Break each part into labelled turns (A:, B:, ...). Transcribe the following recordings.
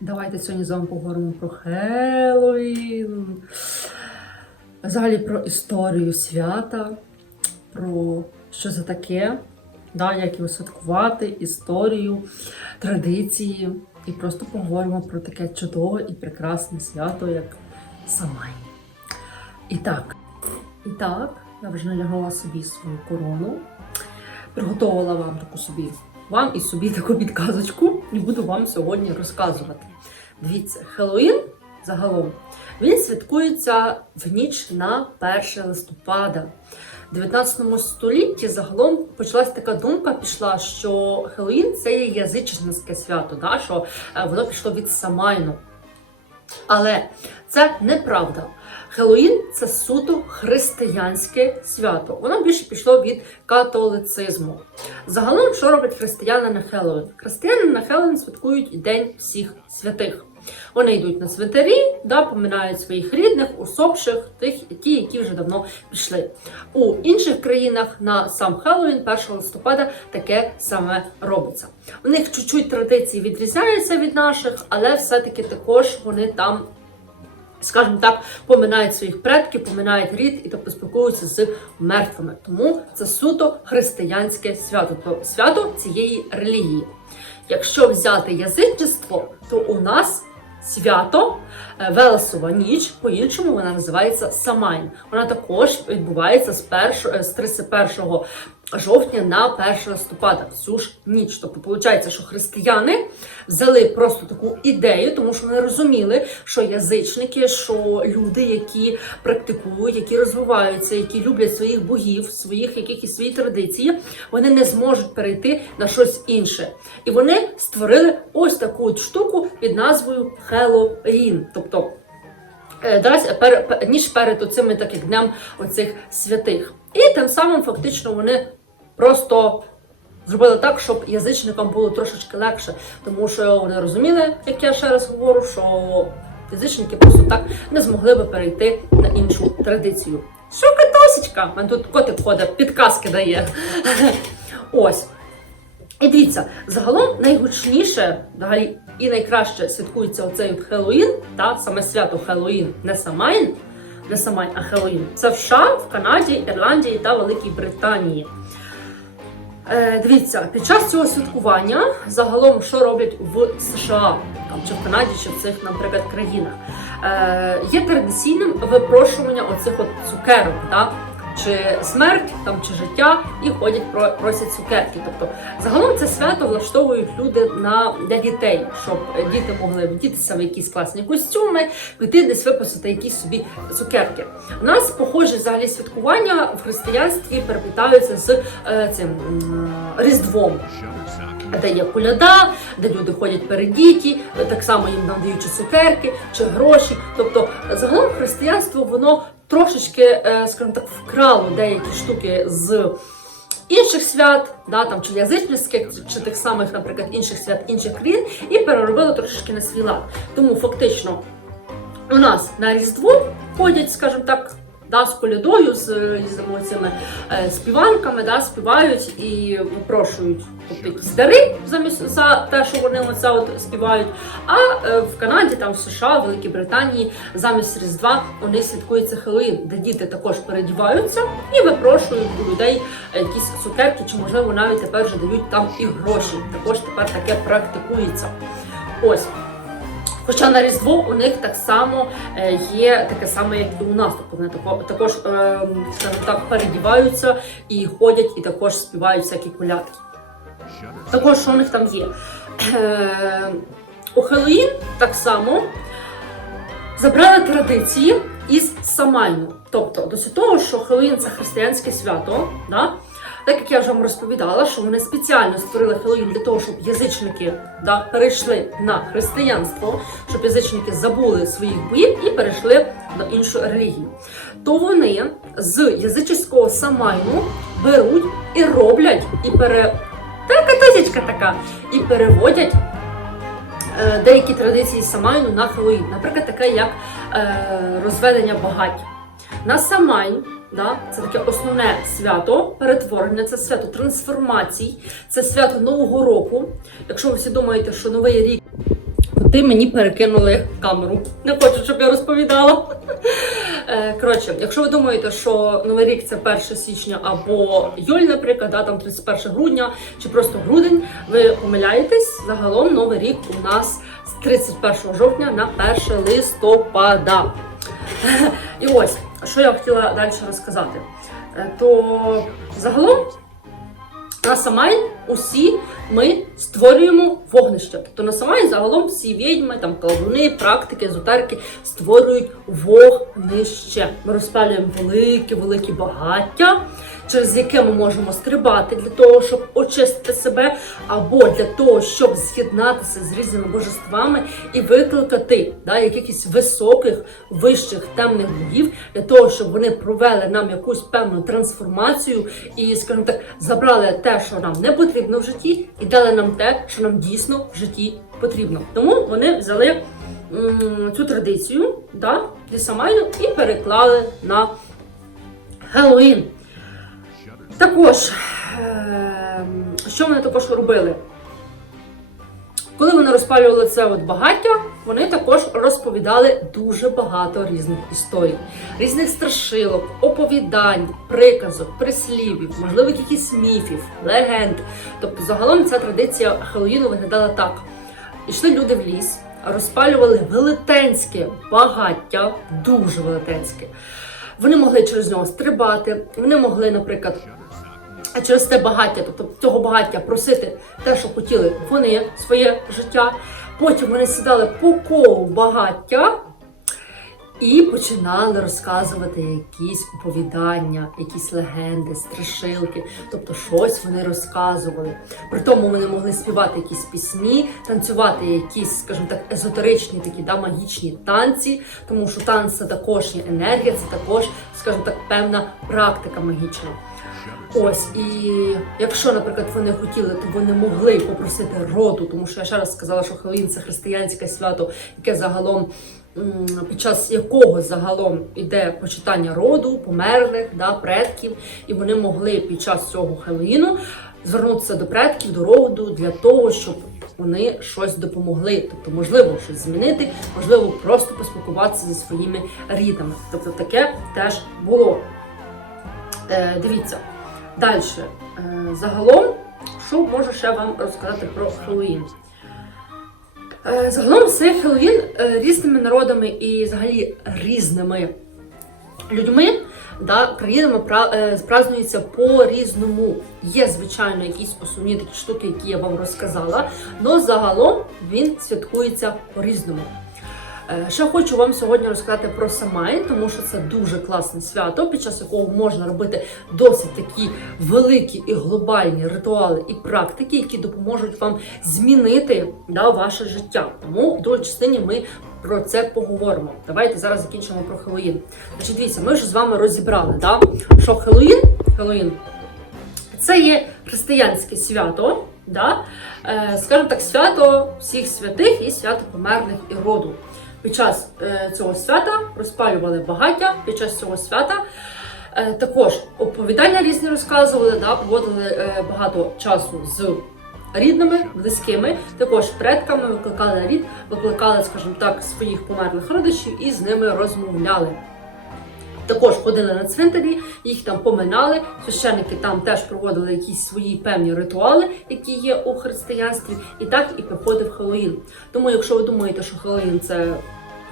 A: Давайте сьогодні з вами поговоримо про Хеллоуін. Взагалі про історію свята, про що це таке, да, як його святкувати, історію, традиції. І просто поговоримо про таке чудове і прекрасне свято, як Самайн. І так, і так, я вже налягала собі свою корону, приготувала вам таку собі, вам і собі таку підказочку, і буду вам сьогодні розказувати. Дивіться, Хеллоуін загалом він святкується в ніч на 1 листопада. В 19 столітті загалом почалась така думка, пішла, що Хеллоуін це є язичницьке свято, да, що е, воно пішло від Самайну. Але це неправда. Хеллоуін це суто християнське свято. Воно більше пішло від католицизму. Загалом, що роблять християни на Хеллоуін? Християни на Хеллоуін святкують День всіх святих. Вони йдуть на цвинтарі, да, поминають своїх рідних, усопших, тих, ті, які вже давно пішли. У інших країнах на сам Хеллоуін, 1 листопада, таке саме робиться. У них чуть-чуть традиції відрізняються від наших, але все-таки також вони там. Скажімо так, поминають своїх предків, поминають рід і тобто спілкуються з мертвими. Тому це суто християнське свято, то свято цієї релігії. Якщо взяти язичництво, то у нас свято е, Велесова ніч, по-іншому вона називається Самайн. Вона також відбувається з, перш, е, з 31 жовтня на 1 листопада, в цю ж ніч. Тобто, виходить, що християни взяли просто таку ідею, тому що вони розуміли, що язичники, що люди, які практикують, які розвиваються, які люблять своїх богів, своїх якихось свої традиції, вони не зможуть перейти на щось інше. І вони створили ось таку от штуку під назвою Хеллоуін. Тобто е, пер- пер- ніж перед цими так як днем оцих святих. І тим самим фактично вони просто зробили так, щоб язичникам було трошечки легше, тому що вони розуміли, як я ще раз говорю, що язичники просто так не змогли би перейти на іншу традицію. Що катосечка? Мене тут котик ходить, підказки дає. Ось. І дивіться, загалом найгучніше взагалі і найкраще святкується оцей от Хеллоуін, та саме свято Хеллоуін, не Самайн, не Самайн, а Хеллоуін. Це в США, в Канаді, Ірландії та Великій Британії. Е, дивіться, під час цього святкування загалом що роблять в США, там чи в Канаді, чи в цих, наприклад, країнах, е, є традиційним випрошування оцих от цукерок, да? Чи смерть, там чи життя, і ходять про просять цукерки. Тобто, загалом це свято влаштовують люди на для дітей, щоб діти могли вдітися в якісь класні костюми, піти десь випустити якісь собі цукерки. У нас похоже взагалі святкування в християнстві переплітаються з е, цим різдвом. Де є куляда, де люди ходять перед діті, так само їм надають цукерки чи гроші. Тобто, загалом християнство воно трошечки, е, скажімо так, вкрало деякі штуки з інших свят, да, там чи язичницьких, чи тих самих, наприклад, інших свят інших країн, і переробили трошечки на свій лад. Тому фактично у нас на Різдво ходять, скажімо так. Да, з колядою, з, з цими е, співанками, да, співають і випрошують тобто, якісь дари замість за те, що вони оце от співають. А е, в Канаді, там в США, в Великій Британії замість Різдва у них святкується Хеллоуін, де діти також передіваються і випрошують у людей якісь цукерки, чи можливо навіть тепер вже дають там і гроші. Також тепер таке практикується. Ось. Хоча на Різдво у них так само е, є таке саме, як і у нас. Тобто вони тако- також, е, скажімо так, передіваються і ходять, і також співають всякі колядки. Також що у них там є? Е, у Хеллоуін так само забрали традиції із Самайну. Тобто, до того, що Хеллоуін це християнське свято, да? Так як я вже вам розповідала, що вони спеціально створили Хеллоуін для того, щоб язичники да, перейшли на християнство, щоб язичники забули своїх боїв і перейшли на іншу релігію. То вони з язичського Самайну беруть і роблять, і пере... Така тисячка така, і переводять е, деякі традиції Самайну на Хеллоуін. Наприклад, таке як е, розведення багаття. На Самайн, да, це таке основне свято перетворення, це свято трансформацій, це свято Нового року. Якщо ви всі думаєте, що Новий рік Коти мені перекинули камеру. Не хочу, щоб я розповідала. Е, Коротше, якщо ви думаєте, що Новий рік це 1 січня або Юль, наприклад, да, там 31 грудня чи просто грудень, ви помиляєтесь. Загалом Новий рік у нас з 31 жовтня на 1 листопада. І ось, що я хотіла далі розказати. Е, То загалом на Самайн усі ми створюємо вогнище. Тобто на Самайн загалом всі відьми, там колдуни, практики, езотерики створюють вогнище. Ми розпалюємо великі-велике багаття, через яке ми можемо стрибати для того, щоб очистити себе, або для того, щоб з'єднатися з різними божествами і викликати да, якихось високих, вищих темних богів для того, щоб вони провели нам якусь певну трансформацію і, скажімо так, забрали те, що нам не потрібно в житті, і дали нам те, що нам дійсно в житті потрібно. Тому вони взяли цю традицію да, зі Самайну і переклали на Хеллоуін. Також, ем, що вони також робили? Коли вони розпалювали це от багаття, вони також розповідали дуже багато різних історій, різних страшилок, оповідань, приказок, прислівів, можливо, якихось міфів, легенд. Тобто, загалом ця традиція Хеллоїну виглядала так: ішли люди в ліс, розпалювали велетенське багаття, дуже велетенське. Вони могли через нього стрибати, вони могли, наприклад, через те багаття, тобто цього багаття просити те, що хотіли вони своє життя. Потім вони сідали по колу багаття і починали розказувати якісь оповідання, якісь легенди, страшилки. Тобто щось вони розказували. При тому вони могли співати якісь пісні, танцювати якісь, скажімо так, езотеричні такі да, магічні танці, тому що танці це також є енергія, це також, скажімо так, певна практика магічна. Ось і якщо, наприклад, вони хотіли, то вони могли попросити роду, тому що я ще раз сказала, що Хеллоуін – це християнське свято, яке загалом під час якого загалом іде почитання роду, померлих, да, предків, і вони могли під час цього Хеллоуіну звернутися до предків, до роду для того, щоб вони щось допомогли. Тобто, можливо, щось змінити, можливо, просто поспілкуватися зі своїми рідними. Тобто, таке теж було. Е, дивіться. Далі. Е, загалом, що можу ще вам розказати про Хеллоуін? Е, загалом цей Хеллоуін е, різними народами і взагалі різними людьми да, країнами празднується по-різному. Є, звичайно, якісь основні такі штуки, які я вам розказала, але загалом він святкується по-різному. Ще хочу вам сьогодні розказати про Самайн, тому що це дуже класне свято, під час якого можна робити досить такі великі і глобальні ритуали і практики, які допоможуть вам змінити да, ваше життя. Тому в другій частині ми про це поговоримо. Давайте зараз закінчимо про Хеллоїн. Значить, дивіться, ми ж з вами розібрали, да, що Хеллоїн, Хеллоїн це є християнське свято, да? е, скажімо так, свято всіх святих і свято померлих і роду. Під час е, цього свята розпалювали багаття, під час цього свята е, також оповідання різні розказували, да? проводили е, багато часу з рідними, близькими, також предками викликали рід, викликали, скажімо так, своїх померлих родичів і з ними розмовляли. Також ходили на цвинтарі, їх там поминали. Священники там теж проводили якісь свої певні ритуали, які є у християнстві, і так і приходив Хеллоїн. Тому, якщо ви думаєте, що Хеллоїн це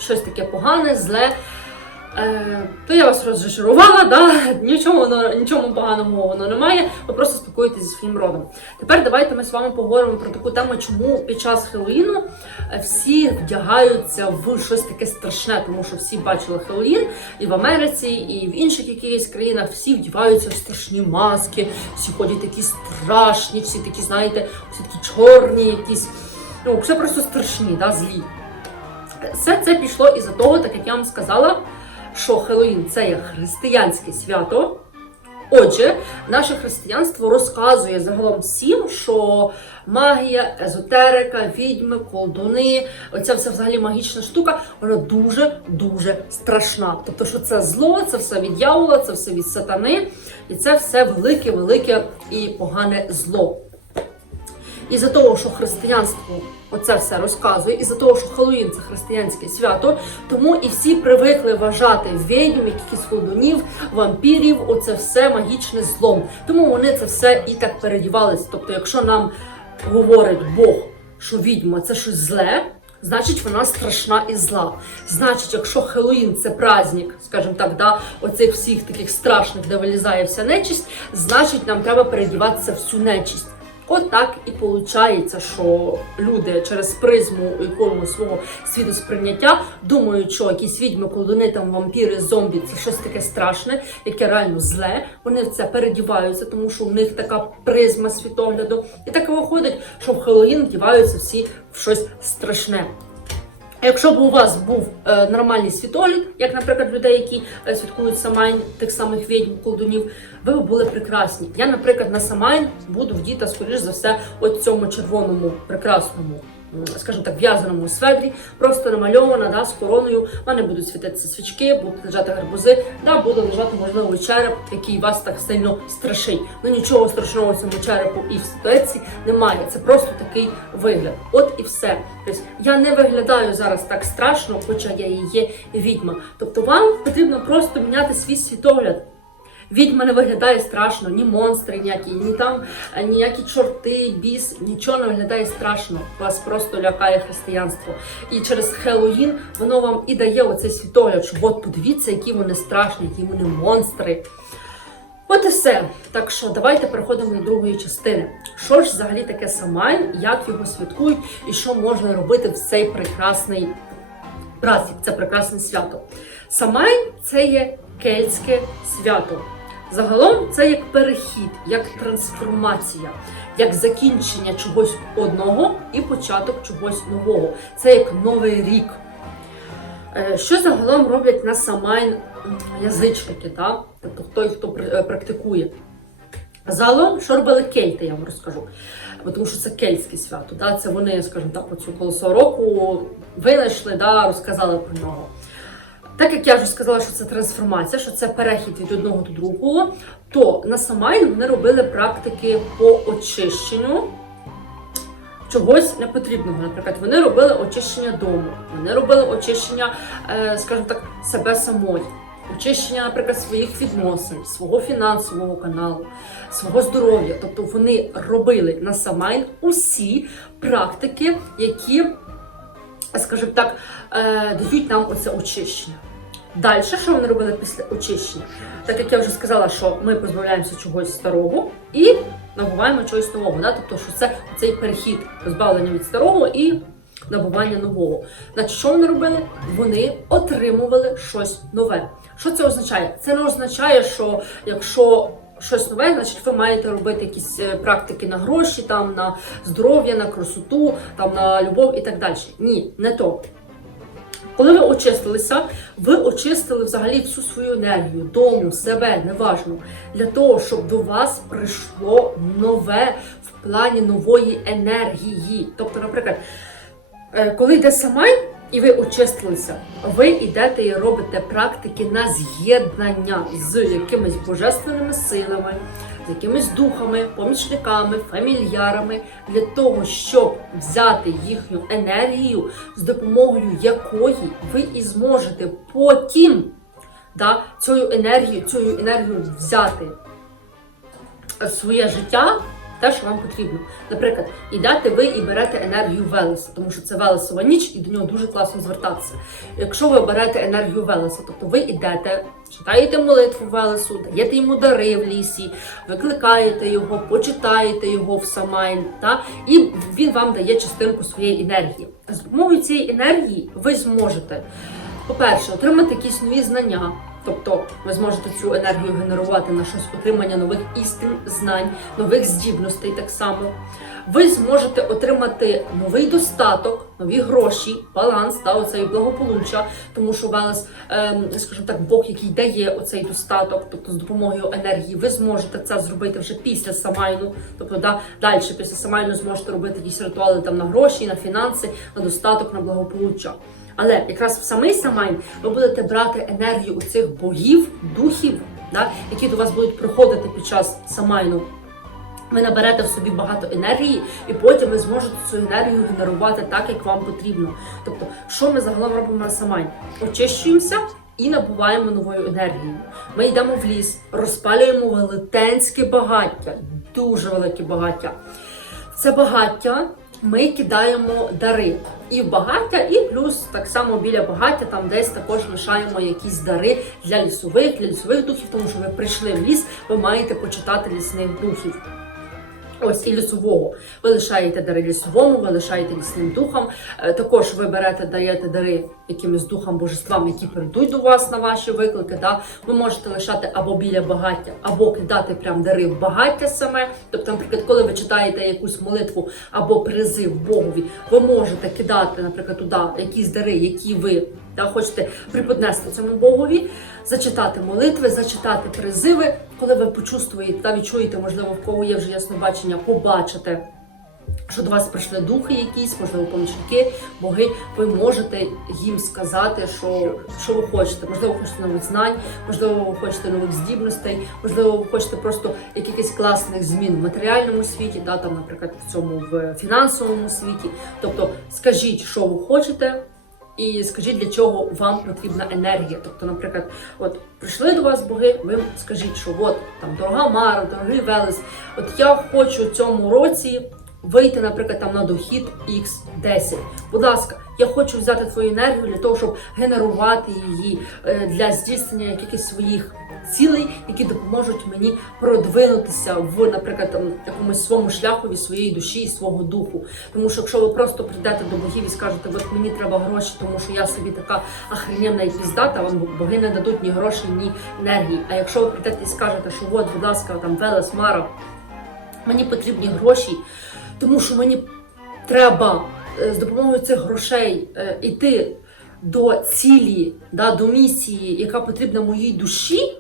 A: щось таке погане, зле. Е, то я вас розчарувала, да? нічого воно, нічому поганого воно немає. Ви просто спілкуєтеся зі своїм родом. Тепер давайте ми з вами поговоримо про таку тему, чому під час Хеллоїну всі вдягаються в щось таке страшне, тому що всі бачили Хеллоїн і в Америці, і в інших якихось країнах всі вдіваються в страшні маски, всі ходять такі страшні, всі такі, знаєте, всі такі чорні, якісь. Ну, все просто страшні, да, злі. Все це пішло із-за того, так як я вам сказала, що Хеллоїн це є християнське свято. Отже, наше християнство розказує загалом всім, що магія, езотерика, відьми, колдуни, оця вся взагалі магічна штука, вона дуже-дуже страшна. Тобто, що це зло, це все від дьявола, це все від сатани, і це все велике, велике і погане зло. І за того, що християнство оце все розказує, і за того, що Хеллоуін це християнське свято, тому і всі привикли вважати відьм, якихось колдунів, вампірів, оце все магічне злом. Тому вони це все і так передівались. Тобто, якщо нам говорить Бог, що відьма це щось зле. Значить, вона страшна і зла. Значить, якщо Хеллоуін це праздник, скажімо так, да, оцих всіх таких страшних, де вилізає вся нечисть, значить, нам треба передіватися в цю нечисть. От і виходить, що люди через призму якогось свого світосприйняття думають, що якісь відьми, колдуни, там вампіри, зомбі це щось таке страшне, яке реально зле. Вони в це передіваються, тому що у них така призма світогляду. І так виходить, що в Хеллоїн вдіваються всі в щось страшне. Якщо б у вас був е, нормальний світолік, як, наприклад, людей, які е, святкують Самайн, тих самих відьм, колдунів, ви б були прекрасні. Я, наприклад, на Самайн буду вдіта, скоріш за все, от цьому червоному прекрасному, скажімо так, в'язаному сведрі, просто намальована, да, з короною. У мене будуть світитися свічки, будуть лежати гарбузи, да, буде лежати, можливо, череп, який вас так сильно страшить. Ну нічого страшного в цьому черепу і в ситуації немає. Це просто такий вигляд. От і все. Тобто я не виглядаю зараз так страшно, хоча я і є відьма. Тобто вам потрібно просто міняти свій світогляд. Відьма не виглядає страшно, ні монстри ніякі, ні там е, ніякі чорти, біс, нічого не виглядає страшно. Вас просто лякає християнство. І через Хеллоїн воно вам і дає оцей світогляд, що от подивіться, які вони страшні, які вони монстри. От і все. Так що давайте переходимо до другої частини. Що ж взагалі таке Самайн, як його святкують і що можна робити в цей прекрасний праздник, це прекрасне свято. Самайн це є кельтське свято. Загалом це як перехід, як трансформація, як закінчення чогось одного і початок чогось нового. Це як новий рік. Е, Що загалом роблять на Самайн язичники, да? тобто той, хто е, практикує? Загалом, що робили кельти, я вам розкажу. Тому що це кельтське свято. Да? Це вони, скажімо так, оцю колесо року винайшли, да, розказали про нього. Так як я вже сказала, що це трансформація, що це перехід від одного до другого, то на Самайн вони робили практики по очищенню чогось непотрібного. Наприклад, вони робили очищення дому, вони робили очищення, е, скажімо так, себе самої. Очищення, наприклад, своїх відносин, свого фінансового каналу, свого здоров'я. Тобто вони робили на Самайн усі практики, які, скажімо так, е, дають нам оце очищення. Далі, що вони робили після очищення? Так як я вже сказала, що ми позбавляємося чогось старого і набуваємо чогось нового. Да? Тобто, що це цей перехід позбавлення від старого і набування нового. Значить, що вони робили? Вони отримували щось нове. Що це означає? Це не означає, що якщо щось нове, значить ви маєте робити якісь е, практики на гроші, там на здоров'я, на красоту, там на любов і так далі. Ні, не то. Коли ви очистилися, ви очистили взагалі всю свою енергію, дому, себе, неважно, для того, щоб до вас прийшло нове в плані нової енергії. Тобто, наприклад, е, коли йде самайн і ви очистилися, ви йдете і робите практики на з'єднання з якимись божественними силами, з якимись духами, помічниками, фамільярами, для того, щоб взяти їхню енергію, з допомогою якої ви і зможете потім да, цю енергію, цю енергію взяти своє життя. Те, що вам потрібно. Наприклад, ідете ви і берете енергію Велеса, тому що це Велесова ніч, і до нього дуже класно звертатися. Якщо ви берете енергію Велеса, тобто ви йдете, читаєте молитву Велесу, даєте йому дари в лісі, викликаєте його, почитаєте його в Самайн, та, і він вам дає частинку своєї енергії. З допомогою цієї енергії ви зможете, по-перше, отримати якісь нові знання. Тобто ви зможете цю енергію генерувати на щось отримання нових істин, знань, нових здібностей так само. Ви зможете отримати новий достаток, нові гроші, баланс та оцей благополуччя, тому що Велес, ем, скажімо так, Бог, який дає оцей достаток, тобто з допомогою енергії, ви зможете це зробити вже після самайну. Тобто, да, далі після самайну зможете робити якісь ритуали там на гроші, на фінанси, на достаток, на благополуччя. Але якраз в самий Самайн ви будете брати енергію у цих богів, духів, да, які до вас будуть приходити під час Самайну. ви наберете в собі багато енергії, і потім ви зможете цю енергію генерувати так, як вам потрібно. Тобто, що ми загалом робимо на самай? Очищуємося і набуваємо новою енергією. Ми йдемо в ліс, розпалюємо велетенське багаття, дуже велике багаття. Це багаття ми кидаємо дари. І в багаття, і плюс так само біля багаття там десь також лишаємо якісь дари для лісових, для лісових духів, тому що ви прийшли в ліс, ви маєте почитати лісних духів. Ось і лісового. Ви лишаєте дари лісовому, ви лишаєте лісним духам. Е, Також ви берете, даєте дари якимось духам божествам, які прийдуть до вас на ваші виклики. Да? Ви можете лишати або біля багаття, або кидати прям дари в багаття саме. Тобто, наприклад, коли ви читаєте якусь молитву або призив Богові, ви можете кидати, наприклад, туди якісь дари, які ви да, хочете приподнести цьому Богові, зачитати молитви, зачитати призиви, коли ви почувствуєте та відчуєте, можливо, в кого є вже яснобачення, побачите. Що до вас прийшли духи якісь, можливо, помічники, боги, ви можете їм сказати, що, що ви хочете. Можливо, ви хочете нових знань, можливо, ви хочете нових здібностей, можливо, ви хочете просто якихось класних змін в матеріальному світі, да, там, наприклад, в цьому в фінансовому світі. Тобто, скажіть, що ви хочете, і скажіть, для чого вам потрібна енергія. Тобто, наприклад, от прийшли до вас боги, ви скажіть, що от там дорога Мара, дорогий Велес, от я хочу в цьому році вийти, наприклад, там на дохід X10. Будь ласка, я хочу взяти твою енергію для того, щоб генерувати її е, для здійснення якихось своїх цілей, які допоможуть мені продвинутися в, наприклад, там, якомусь своєму шляхові своєї душі і свого духу. Тому що якщо ви просто прийдете до богів і скажете, от мені треба гроші, тому що я собі така охрененна і піздата, вам боги не дадуть ні грошей, ні енергії. А якщо ви прийдете і скажете, що от, будь ласка, там Велес, Мара, мені потрібні гроші, тому що мені треба е, з допомогою цих грошей е, йти до цілі, да, до місії, яка потрібна моїй душі,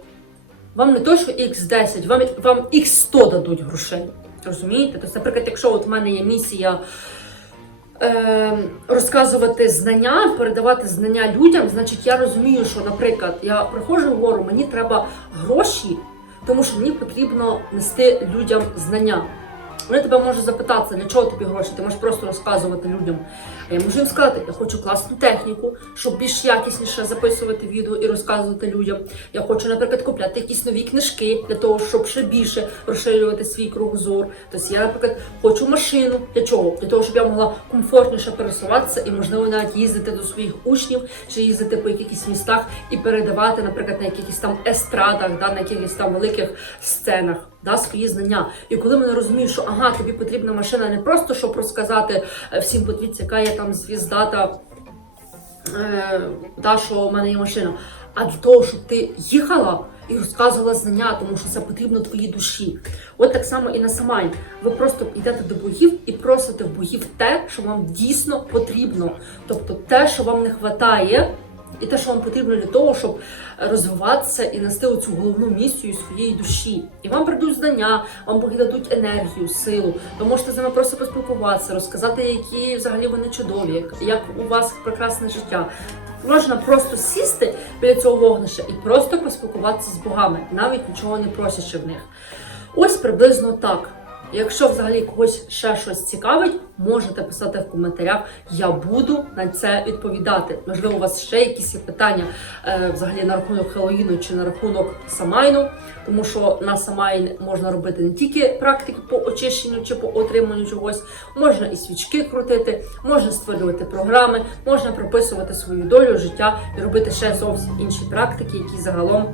A: вам не то, що X10, вам, вам X100 дадуть грошей. Розумієте? Тобто, наприклад, якщо от в мене є місія е, розказувати знання, передавати знання людям, значить я розумію, що, наприклад, я приходжу в гору, мені треба гроші, тому що мені потрібно нести людям знання. Вони тебе можуть запитатися, для чого тобі гроші, ти можеш просто розказувати людям. Я можу їм сказати, я хочу класну техніку, щоб більш якісніше записувати відео і розказувати людям. Я хочу, наприклад, купляти якісь нові книжки для того, щоб ще більше розширювати свій кругозор. Тобто я, наприклад, хочу машину. Для чого? Для того, щоб я могла комфортніше пересуватися і, можливо, навіть їздити до своїх учнів чи їздити по якихось містах і передавати, наприклад, на якихось там естрадах, да, на якихось там великих сценах да, свої знання. І коли мене розуміють, що ага, тобі потрібна машина не просто щоб розказати е, всім, подивіться, яка я там звізда та, е, та що у мене є машина, а для того, щоб ти їхала. І розказувала знання, тому що це потрібно твоїй душі. От так само і на Самай. Ви просто йдете до богів і просите в богів те, що вам дійсно потрібно. Тобто те, що вам не вистачає, і те, що вам потрібно для того, щоб розвиватися і нести оцю головну місію своєї душі. І вам прийдуть знання, вам боги дадуть енергію, силу. Ви можете з ними просто поспілкуватися, розказати, які взагалі вони чудові, як, як у вас прекрасне життя. Можна просто сісти біля цього вогнища і просто поспілкуватися з богами, навіть нічого не просячи в них. Ось приблизно так. Якщо взагалі когось ще щось цікавить, можете писати в коментарях. Я буду на це відповідати. Можливо, у вас ще якісь є питання е, взагалі на рахунок Хеллоїну чи на рахунок Самайну, тому що на Самайн можна робити не тільки практики по очищенню чи по отриманню чогось, можна і свічки крутити, можна створювати програми, можна прописувати свою долю, життя і робити ще зовсім інші практики, які загалом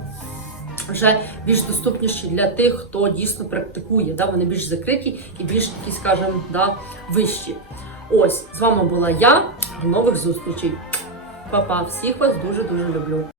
A: вже більш доступніші для тих, хто дійсно практикує. Да? Вони більш закриті і більш такі, скажімо, да, вищі. Ось з вами була я. До нових зустрічей. Па-па, всіх вас дуже дуже люблю.